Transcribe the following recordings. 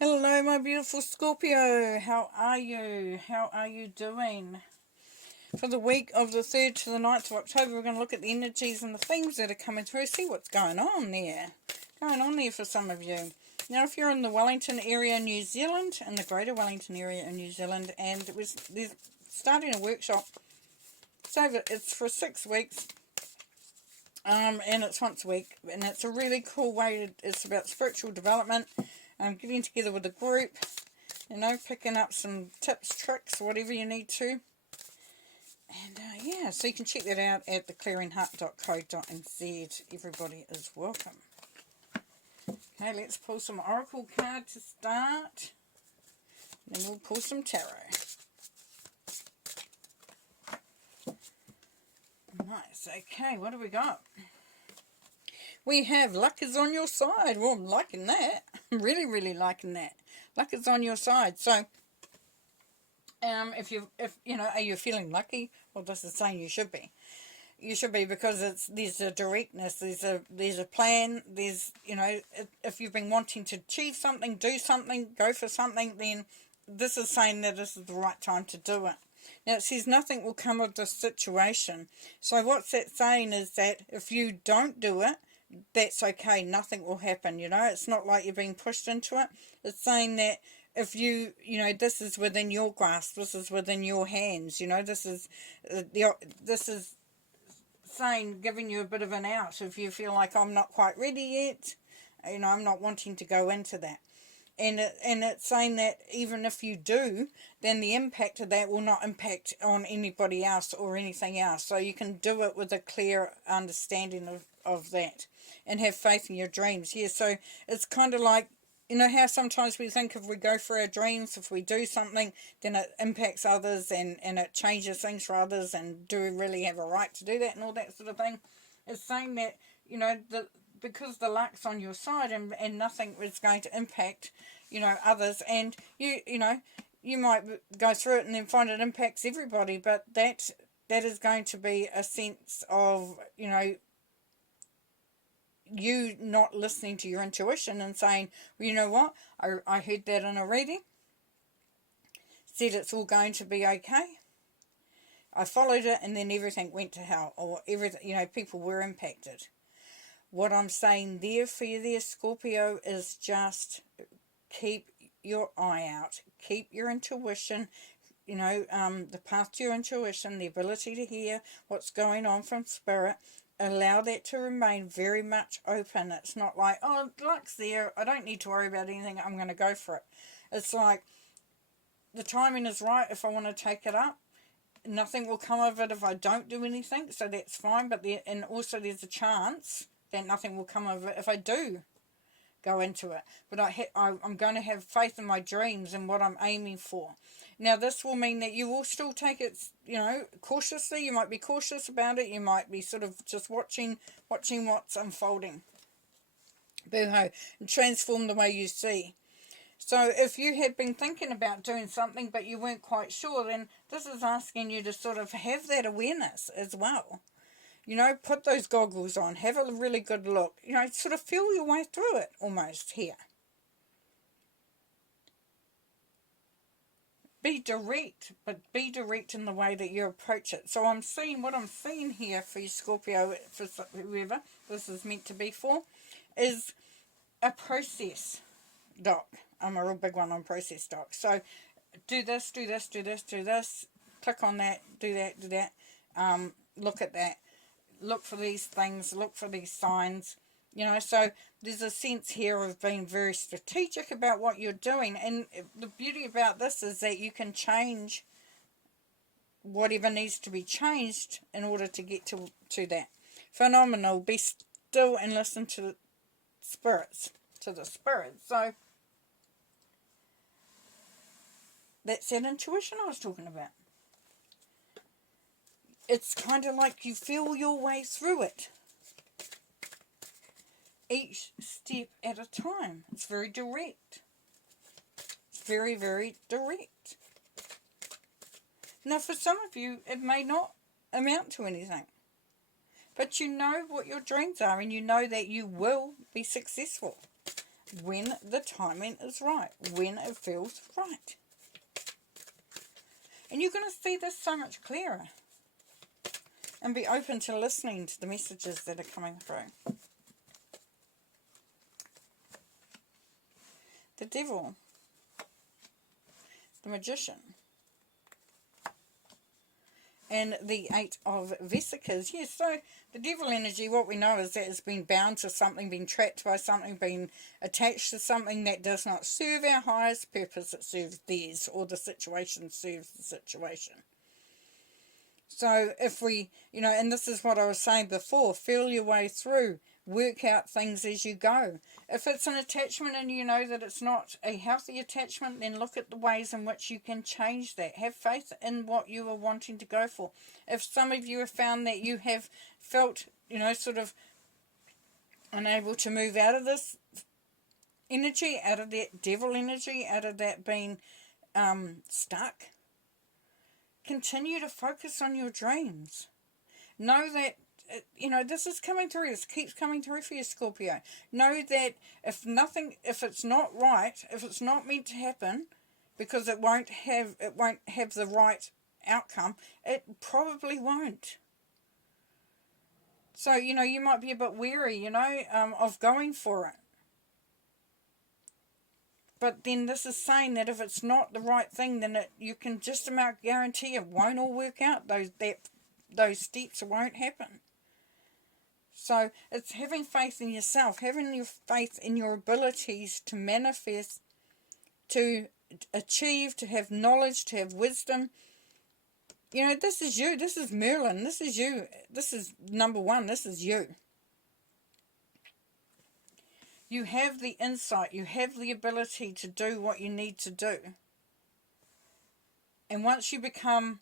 Hello, my beautiful Scorpio. How are you? How are you doing? For the week of the 3rd to the 9th of October, we're going to look at the energies and the themes that are coming through, see what's going on there. For some of you. Now, if you're in the Wellington area, New Zealand, in the Greater Wellington area in New Zealand, and they're starting a workshop, so it's for 6 weeks, and it's once a week, and it's a really cool way. It's about spiritual development. Getting together with a group, picking up some tips, tricks, whatever you need to. And yeah, so you can check that out at theclearingheart.co.nz. Everybody is welcome. Okay, let's pull some oracle card to start. Then we'll pull some tarot. Nice. Okay, what do we got? We have luck is on your side. Well, I'm liking that. I'm really, really liking that. Luck is on your side. So, if are you feeling lucky? Well, this is saying you should be. You should be, because there's a directness, there's a plan, there's, if you've been wanting to achieve something, do something, go for something, then this is saying that this is the right time to do it. Now, it says nothing will come of this situation. So what's that saying is that if you don't do it, that's okay, nothing will happen, it's not like you're being pushed into it. It's saying that if this is within your grasp, this is within your hands, this is saying, giving you a bit of an out. If you feel like I'm not quite ready yet, I'm not wanting to go into that. And it's saying that even if you do, then the impact of that will not impact on anybody else or anything else. So you can do it with a clear understanding of that, and have faith in your dreams. Yeah, so it's kind of like, how sometimes we think if we go for our dreams, if we do something, then it impacts others and it changes things for others, and do we really have a right to do that and all that sort of thing. It's saying that, because the luck's on your side, and nothing is going to impact, others, and you might go through it and then find it impacts everybody, but that is going to be a sense of, you not listening to your intuition and saying, well, you know what, I heard that in a reading, said it's all going to be okay. I followed it, and then everything went to hell, or everything, people were impacted. What I'm saying there for you there, Scorpio, is just keep your eye out, keep your intuition, the path to your intuition, the ability to hear what's going on from spirit. Allow that to remain very much open. It's not like, oh, luck's there, I don't need to worry about anything, I'm going to go for it. It's like, the timing is right if I want to take it up. Nothing will come of it if I don't do anything, so that's fine. But and also there's a chance that nothing will come of it if I do go into it. But I'm going to have faith in my dreams and what I'm aiming for. Now, this will mean that you will still take it, cautiously. You might be cautious about it. You might be sort of just watching what's unfolding. Boo-hoo. And transform the way you see. So if you had been thinking about doing something but you weren't quite sure, then this is asking you to sort of have that awareness as well. Put those goggles on, have a really good look, sort of feel your way through it almost here. Be direct, but be direct in the way that you approach it. So what I'm seeing here for you, Scorpio, for whoever this is meant to be for, is a process doc. I'm a real big one on process doc. So do this, do this, do this, do this, click on that, do that, do that, look at that, look for these things, look for these signs. So there's a sense here of being very strategic about what you're doing. And the beauty about this is that you can change whatever needs to be changed in order to get to that. Phenomenal. Be still and listen to the spirits. So that's that intuition I was talking about. It's kind of like you feel your way through it. Each step at a time. It's very direct. It's very, very direct. Now, for some of you, it may not amount to anything. But you know what your dreams are, and you know that you will be successful. when the timing is right, when it feels right. And you're going to see this so much clearer. And be open to listening to the messages that are coming through. The Devil. The Magician. And the Eight of Vesicas. Yes, so the Devil energy, what we know is that it's been bound to something, been trapped by something, been attached to something that does not serve our highest purpose. It serves theirs, or the situation serves the situation. So if we, and this is what I was saying before, feel your way through, work out things as you go. If it's an attachment and you know that it's not a healthy attachment, then look at the ways in which you can change that. Have faith in what you are wanting to go for. If some of you have found that you have felt, sort of unable to move out of this energy, out of that devil energy, out of that being stuck, continue to focus on your dreams. Know that, this is coming through. This keeps coming through for you, Scorpio. Know that if it's not right, if it's not meant to happen, because it won't have the right outcome, it probably won't. So, you might be a bit wary, of going for it. But then this is saying that if it's not the right thing, then you can just about guarantee it won't all work out. Those steps won't happen. So it's having faith in yourself, having your faith in your abilities to manifest, to achieve, to have knowledge, to have wisdom. This is you. This is Merlin. This is you. This is number one. This is you. You have the insight, you have the ability to do what you need to do. And once you become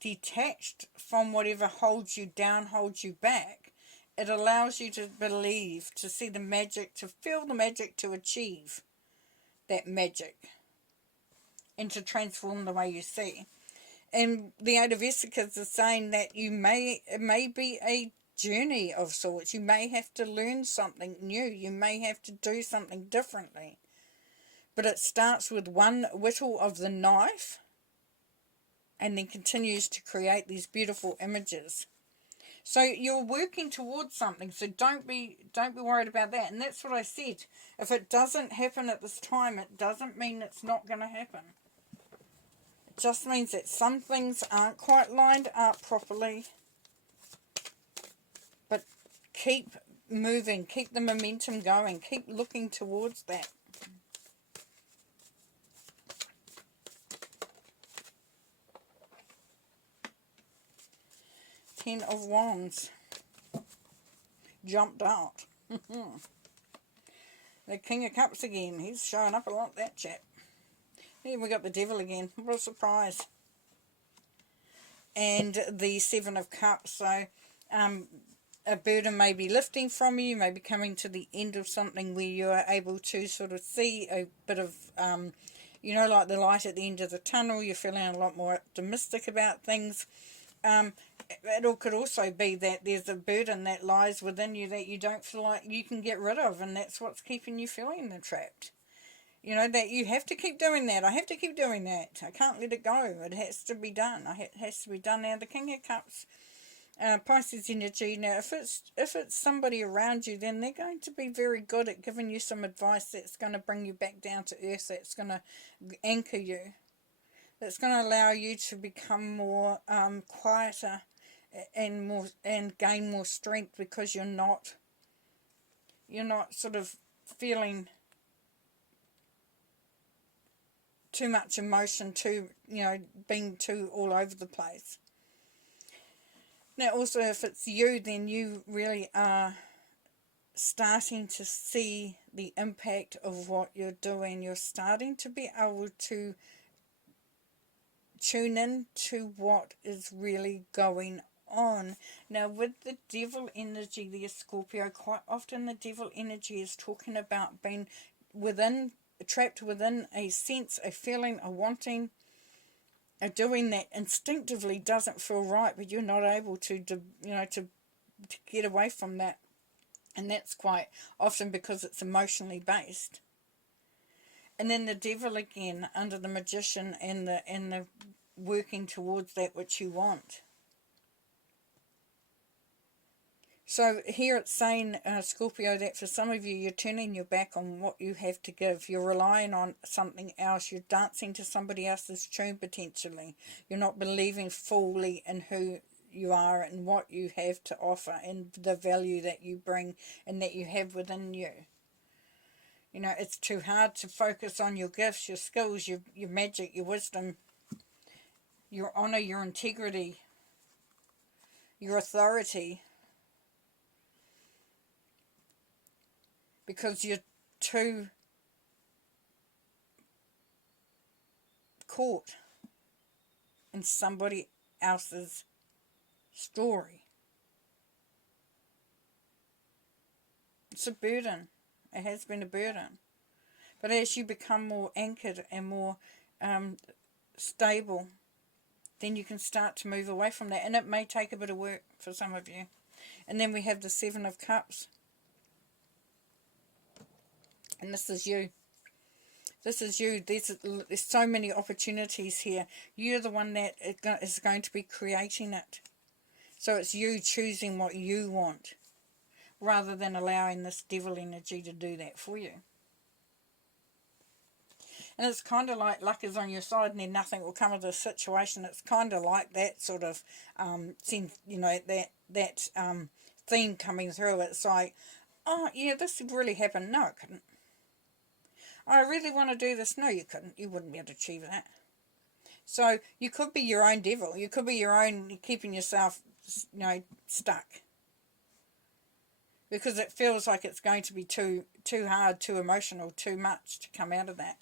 detached from whatever holds you down, holds you back, it allows you to believe, to see the magic, to feel the magic, to achieve that magic. And to transform the way you see. And the Eight of Vesicas is saying that it may be a journey of sorts. You may have to learn something new. You may have to do something differently. But it starts with one whittle of the knife and then continues to create these beautiful images. So you're working towards something, so don't be worried about that. And that's what I said. If it doesn't happen at this time, it doesn't mean it's not going to happen. It just means that some things aren't quite lined up properly. But keep moving, keep the momentum going, keep looking towards that. Ten of Wands. Jumped out. The King of Cups again. He's showing up a lot, that chap. Here we got the Devil again. What a surprise. And the Seven of Cups. So, a burden may be lifting from you, may be coming to the end of something where you are able to sort of see a bit of, like the light at the end of the tunnel. You're feeling a lot more optimistic about things. It could also be that there's a burden that lies within you that you don't feel like you can get rid of, and that's what's keeping you feeling trapped. That you have to keep doing that. I have to keep doing that. I can't let it go. It has to be done. It has to be done. Now, the King of Cups, Pisces energy. Now, if it's somebody around you, then they're going to be very good at giving you some advice that's going to bring you back down to earth, that's going to anchor you, that's going to allow you to become more quieter and gain more strength, because you're not sort of feeling too much emotion, being too all over the place. Now, also, if it's you, then you really are starting to see the impact of what you're doing. You're starting to be able to tune in to what is really going on. Now, with the Devil energy there, Scorpio, quite often the Devil energy is talking about being trapped within a sense, a feeling, a wanting, a doing that instinctively doesn't feel right, but you're not able to get away from that. And that's quite often because it's emotionally based. And then the devil again under the magician and the working towards that which you want. So here it's saying, Scorpio, that for some of you, you're turning your back on what you have to give. You're relying on something else. You're dancing to somebody else's tune potentially. You're not believing fully in who you are and what you have to offer and the value that you bring and that you have within you. You know, it's too hard to focus on your gifts, your skills, your magic, your wisdom, your honor, your integrity, your authority, because you're too caught in somebody else's story. It's a burden. It has been a burden. But as you become more anchored and more stable, then you can start to move away from that. And it may take a bit of work for some of you. And then we have the Seven of Cups. And this is you. This is you. There's so many opportunities here. You're the one that is going to be creating it. So it's you choosing what you want, rather than allowing this devil energy to do that for you. And it's kind of like luck is on your side and then nothing will come of the situation. It's kind of like that sort of theme coming through. It's like, oh, yeah, this would really happen. No, it couldn't. I really want to do this. No, you couldn't. You wouldn't be able to achieve that. So you could be your own devil. You could be your own, keeping yourself, stuck. Because it feels like it's going to be too hard, too emotional, too much to come out of that.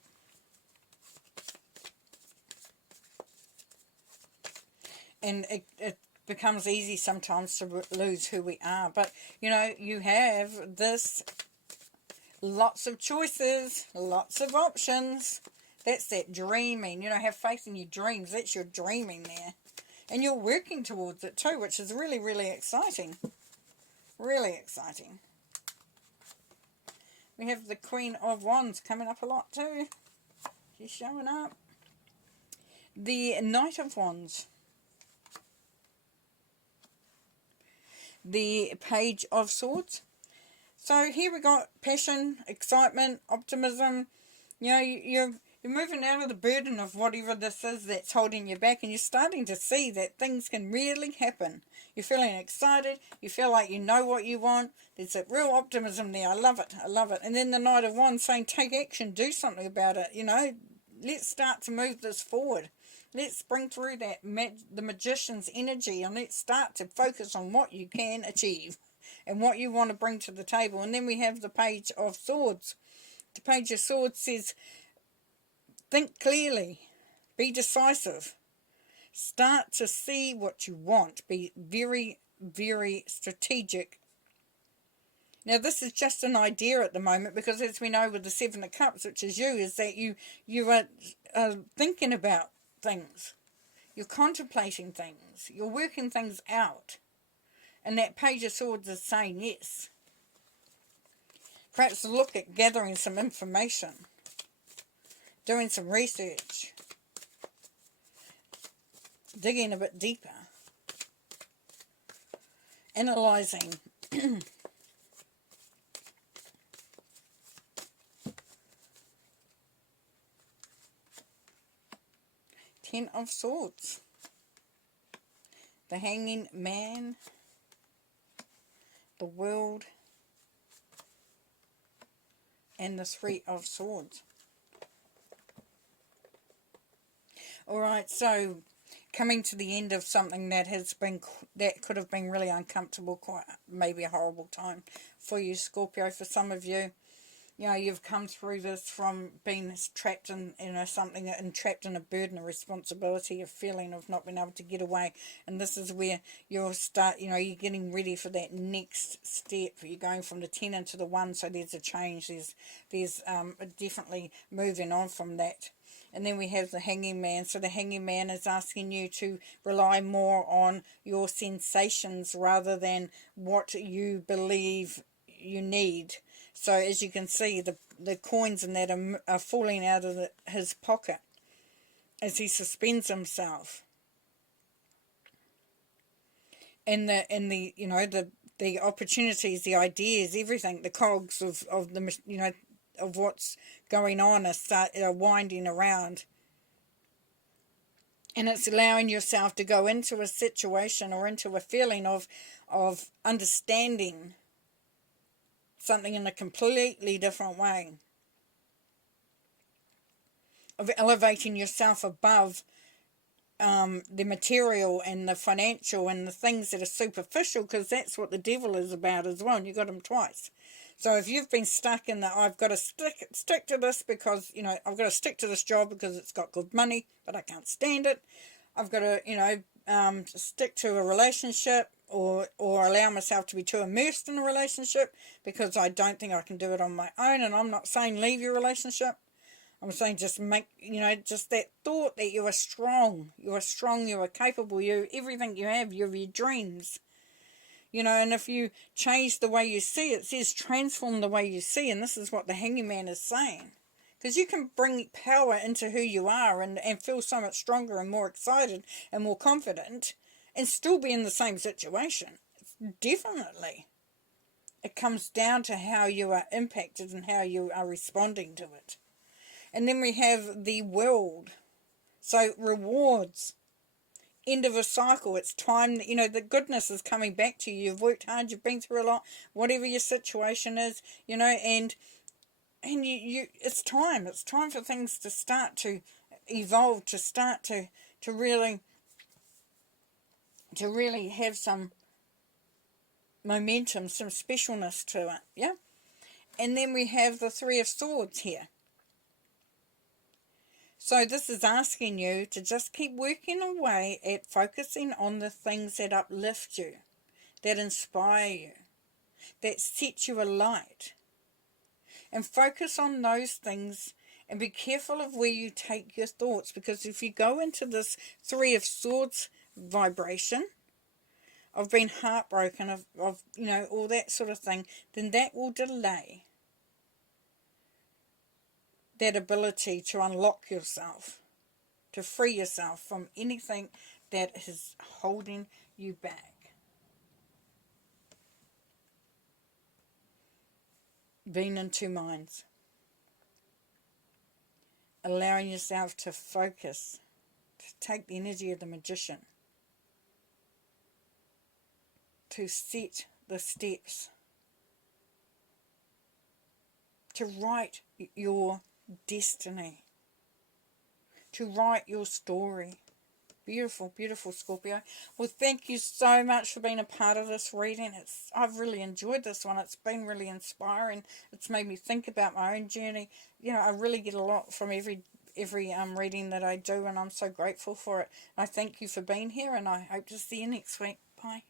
And it becomes easy sometimes to lose who we are. But, you have this, lots of choices, lots of options. That's that dreaming. Have faith in your dreams. That's your dreaming there. And you're working towards it too, which is really, really exciting. Really exciting. We have the Queen of Wands coming up a lot too. She's showing up. The Knight of Wands. The Page of Swords. So here we got passion, excitement, optimism. You're moving out of the burden of whatever this is that's holding you back, and you're starting to see that things can really happen. You're feeling excited. You feel like you know what you want. There's that real optimism there. I love it. I love it. And then the Knight of Wands saying, take action. Do something about it. Let's start to move this forward. Let's bring through that the magician's energy, and let's start to focus on what you can achieve and what you want to bring to the table. And then we have the Page of Swords. The Page of Swords says, think clearly. Be decisive. Start to see what you want. Be very, very strategic. Now, this is just an idea at the moment, because as we know with the Seven of Cups, which is you, is that you are thinking about things. You're contemplating things. You're working things out. And that Page of Swords is saying yes. Perhaps look at gathering some information. Doing some research. Digging a bit deeper. Analysing. Ten of Swords. The Hanging Man. The World. And the Three of Swords. Alright, so coming to the end of something that could have been really uncomfortable, quite maybe a horrible time for you, Scorpio. For some of you, you've come through this from being trapped in something, and trapped in a burden, a responsibility, a feeling of not being able to get away. And this is where you'll start, you're getting ready for that next step. You're going from the 10 into the 1, so there's a change. There's definitely moving on from that. And then we have the Hanging Man. So the Hanging Man is asking you to rely more on your sensations rather than what you believe you need. So as you can see, the coins and that are falling out of his pocket as he suspends himself. And the you know, the opportunities, the ideas, everything, the cogs of the, you know, of what's going on are winding around. And it's allowing yourself to go into a situation or into a feeling of understanding something in a completely different way. Of elevating yourself above the material and the financial and the things that are superficial, because that's what the devil is about as well, and you got him twice. So if you've been stuck in that, I've got to stick to this because, you know, I've got to stick to this job because it's got good money, but I can't stand it. I've got to, you know, stick to a relationship or allow myself to be too immersed in a relationship because I don't think I can do it on my own. And I'm not saying leave your relationship. I'm saying just make, you know, just that thought that you are strong. You are strong, you are capable, everything you have, you have your dreams. You know, and if you change the way you see it says transform the way you see, and this is what the Hanging Man is saying. Because you can bring power into who you are and feel so much stronger and more excited and more confident and still be in the same situation. Definitely. It comes down to how you are impacted and how you are responding to it. And then we have the world. So rewards. End of a cycle. It's time, you know, the goodness is coming back to you. You've worked hard, you've been through a lot, whatever your situation is, you know, and you it's time for things to start to evolve, to start to really have some momentum, some specialness to it. Yeah. And then we have the Three of Swords here. So this is asking you to just keep working away at focusing on the things that uplift you, that inspire you, that set you alight. And focus on those things and be careful of where you take your thoughts, because if you go into this Three of Swords vibration of being heartbroken, of you know, all that sort of thing, then that will delay that ability to unlock yourself, to free yourself from anything that is holding you back. Being in two minds. Allowing yourself to focus, to take the energy of the magician, to set the steps, to write your destiny, to write your story. Beautiful, beautiful, Scorpio. Well, thank you so much for being a part of this reading. I've really enjoyed this one. It's been really inspiring. It's made me think about my own journey. You know, I really get a lot from every reading that I do, and I'm so grateful for it. I thank you for being here, and I hope to see you next week. Bye.